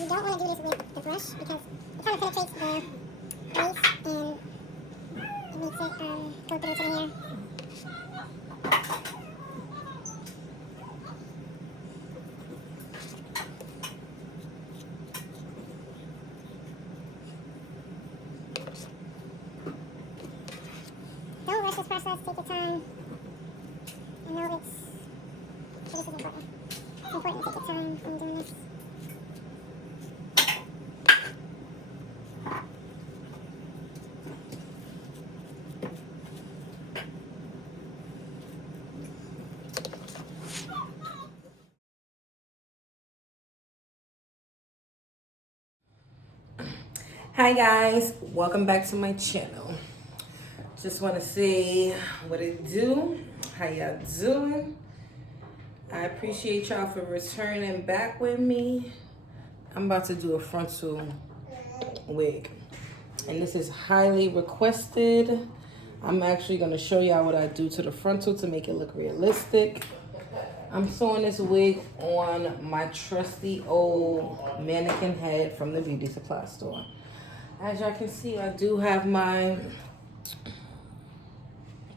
You don't want to do this with the brush because it kind of penetrates the lace and it makes it go through to the hair. Don't rush this process, take your time. I know this is important. It's important to take your time when doing this. Hi guys, welcome back to my channel. Just want to say what it do, how y'all doing. I appreciate y'all for returning back with me. I'm about to do a frontal wig and this is highly requested. I'm actually going to show y'all what I do to the frontal to make it look realistic. I'm sewing this wig on my trusty old mannequin head from the beauty supply store. As y'all can see, I do have my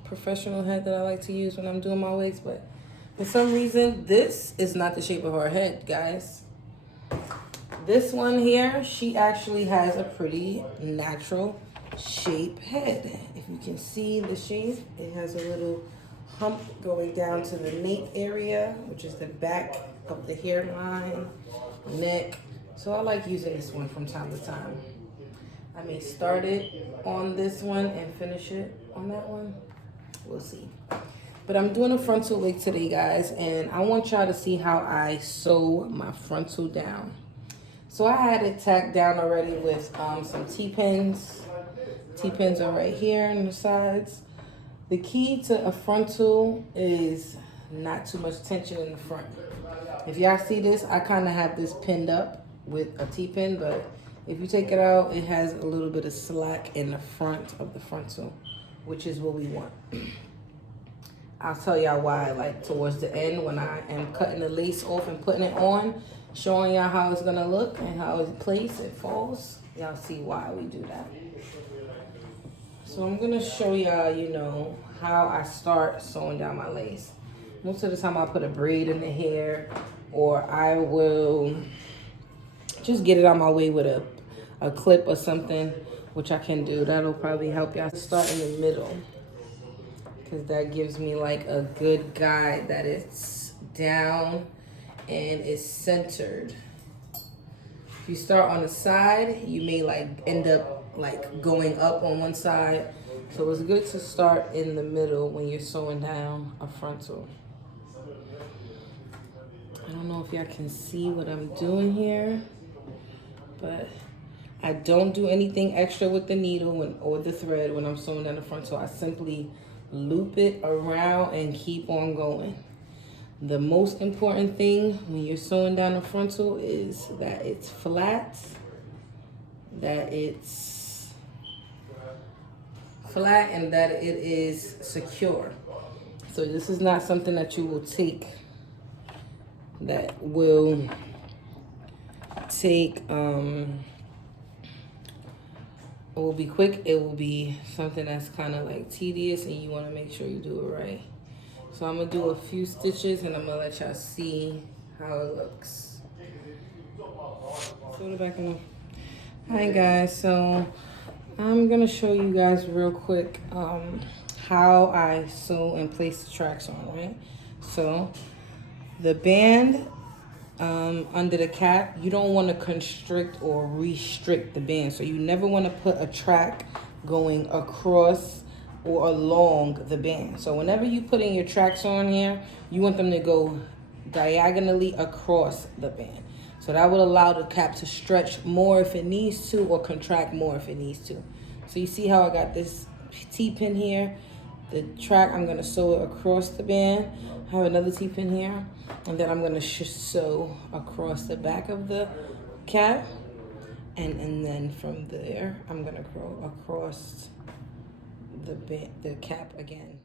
professional head that I like to use when I'm doing my wigs, but for some reason, this is not the shape of her head, guys. This one here, she actually has a pretty natural shape head. If you can see the shape, it has a little hump going down to the nape area, which is the back of the hairline, neck. So I like using this one from time to time. I may start it on this one and finish it on that one. We'll see. But I'm doing a frontal wig today, guys, and I want y'all to see how I sew my frontal down. So I had it tacked down already with some T-pins. T-pins are right here on the sides. The key to a frontal is not too much tension in the front. If y'all see this, I kind of have this pinned up with a T-pin, but if you take it out, it has a little bit of slack in the front of the frontal, which is what we want. I'll tell y'all why, like towards the end when I am cutting the lace off and putting it on, showing y'all how it's gonna look and how it's placed, it falls. Y'all see why we do that. So I'm gonna show y'all, you know, how I start sewing down my lace. Most of the time I'll put a braid in the hair, or I will just get it on my way with a clip or something, which I can do. That'll probably help y'all. Start in the middle, because that gives me like a good guide that it's down and it's centered. If you start on the side, you may like end up like going up on one side. So it's good to start in the middle when you're sewing down a frontal. I don't know if y'all can see what I'm doing here, but I don't do anything extra with the needle or the thread when I'm sewing down the frontal. I simply loop it around and keep on going. The most important thing when you're sewing down the frontal is that it's flat, and that it is secure. So this is not something that you will take it will be quick. It will be something that's kind of like tedious, and you want to make sure you do it right. So I'm gonna do a few stitches and I'm gonna let y'all see how it looks. Throw it back in. Hi guys, so I'm gonna show you guys real quick how I sew and place the tracks on, right? So the band under the cap, you don't want to constrict or restrict the band. So you never want to put a track going across or along the band. So whenever you put in your tracks on here, you want them to go diagonally across the band. So that will allow the cap to stretch more if it needs to, or contract more if it needs to. So you see how I got this T-pin here? The track, I'm gonna sew it across the band. I have another T-pin here, and then I'm gonna sew across the back of the cap, and then from there, I'm gonna go across the cap again.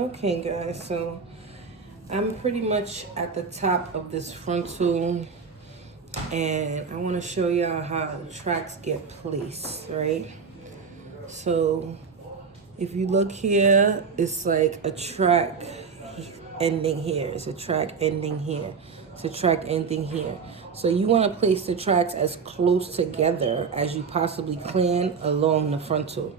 Okay guys, so I'm pretty much at the top of this frontal, and I want to show y'all how the tracks get placed, right? So if you look here, it's like a track ending here. It's a track ending here. It's a track ending here. So you want to place the tracks as close together as you possibly can along the frontal.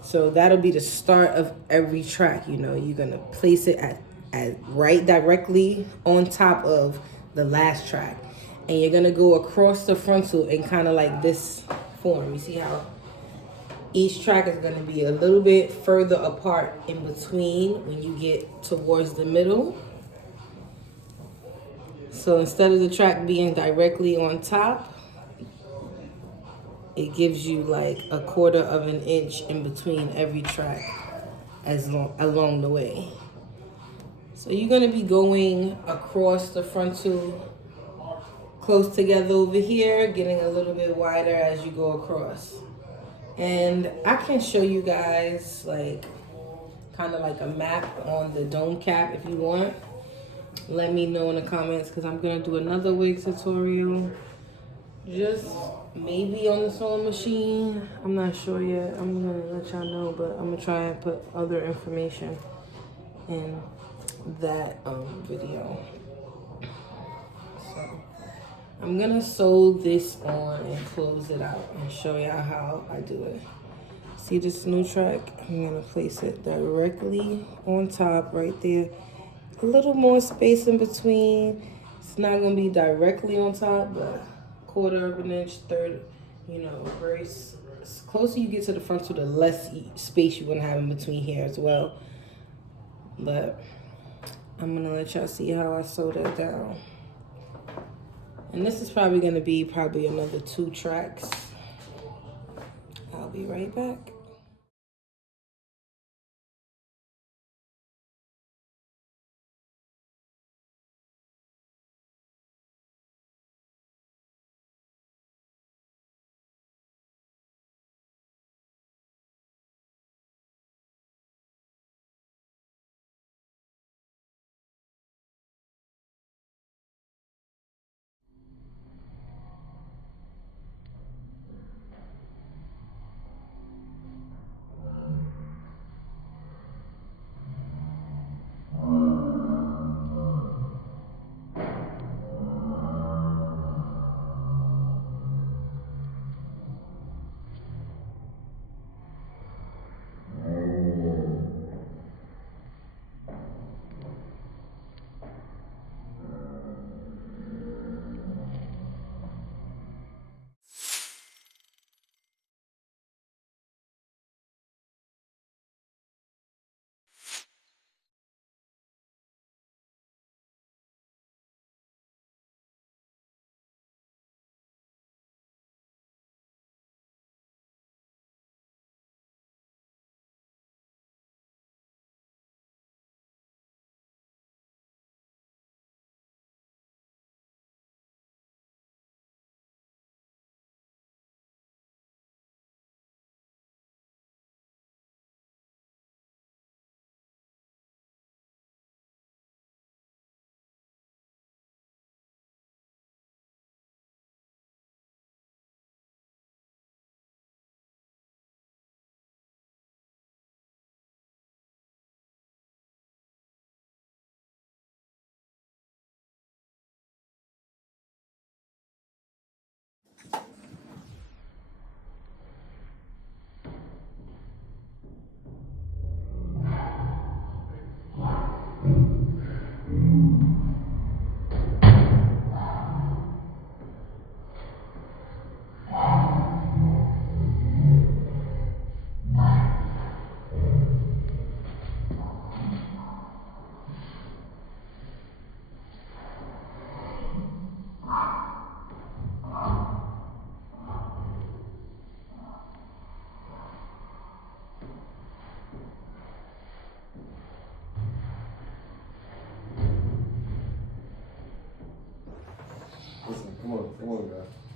So that'll be the start of every track. You know, you're gonna place it at right directly on top of the last track, and you're gonna go across the frontal in kind of like this form. You see how each track is gonna be a little bit further apart in between when you get towards the middle. So instead of the track being directly on top, it gives you like a quarter of an inch in between every track along the way. So you're gonna be going across the frontal close together over here, getting a little bit wider as you go across. And I can show you guys like kind of like a map on the dome cap if you want. Let me know in the comments because I'm gonna do another wig tutorial. Just maybe on the sewing machine. I'm not sure yet. I'm gonna let y'all know, but I'm gonna try and put other information in that video. So I'm gonna sew this on and close it out and show y'all how I do it. See this new track? I'm gonna place it directly on top right there. A little more space in between. It's not gonna be directly on top, but quarter of an inch, third, you know, very closer you get to the frontal, the less space you're gonna have in between here as well. But I'm gonna let y'all see how I sew that down. And this is probably gonna be another 2 tracks. I'll be right back. Listen, come on, guys.